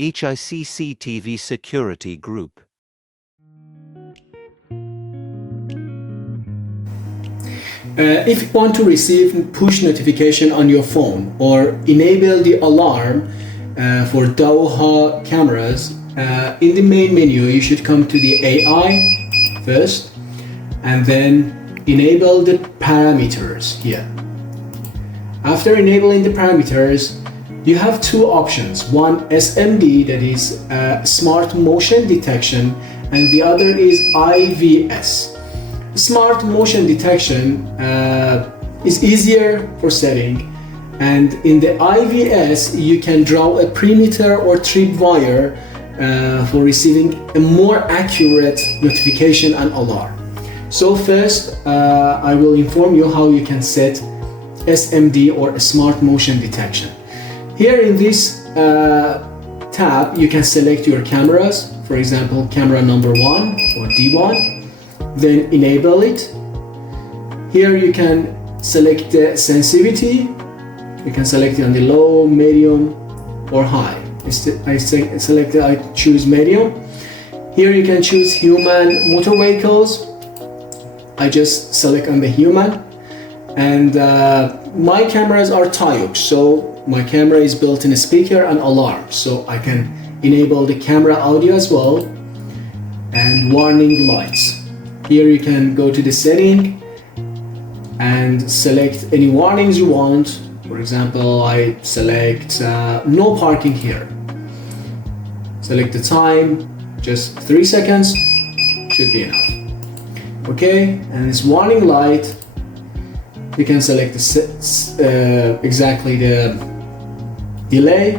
HICCTV Security Group. If you want to receive push notification on your phone or enable the alarm for Dahua cameras, in the main menu you should come to the AI first and then enable the parameters here. After enabling the parameters, you have two options. One SMD, that is Smart Motion Detection, and the other is IVS. Smart Motion Detection is easier for setting, and in the IVS you can draw a perimeter or tripwire for receiving a more accurate notification and alarm. So first I will inform you how you can set SMD or Smart Motion Detection. Here in this tab you can select your cameras, for example camera number 1 or D1, then enable it. Here you can select the sensitivity. You can select it on the low, medium or high. I choose medium. Here you can choose human motor vehicles. I just select on the human, and my cameras are TiUX, so my camera is built in a speaker and alarm, so I can enable the camera audio as well and warning lights. Here you can go to the setting and select any warnings you want. For example, I select no parking here. Select the time, just 3 seconds should be enough. Okay, and this warning light, you can select exactly the delay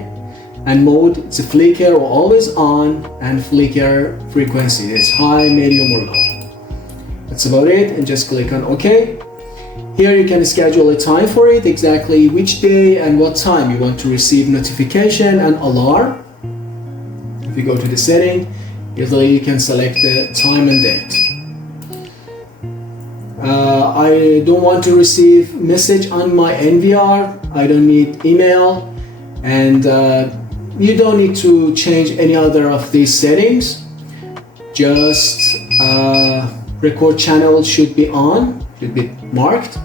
and mode. It's a flicker or always on, and flicker frequency. It's high, medium or low. That's about it, and just click on OK. Here you can schedule a time for it, exactly which day and what time you want to receive notification and alarm. If you go to the setting, usually you can select the time and date. I don't want to receive message on my NVR. I don't need email, and you don't need to change any other of these settings. Just record channel should be on, should be marked,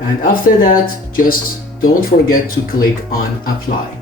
and after that just don't forget to click on apply.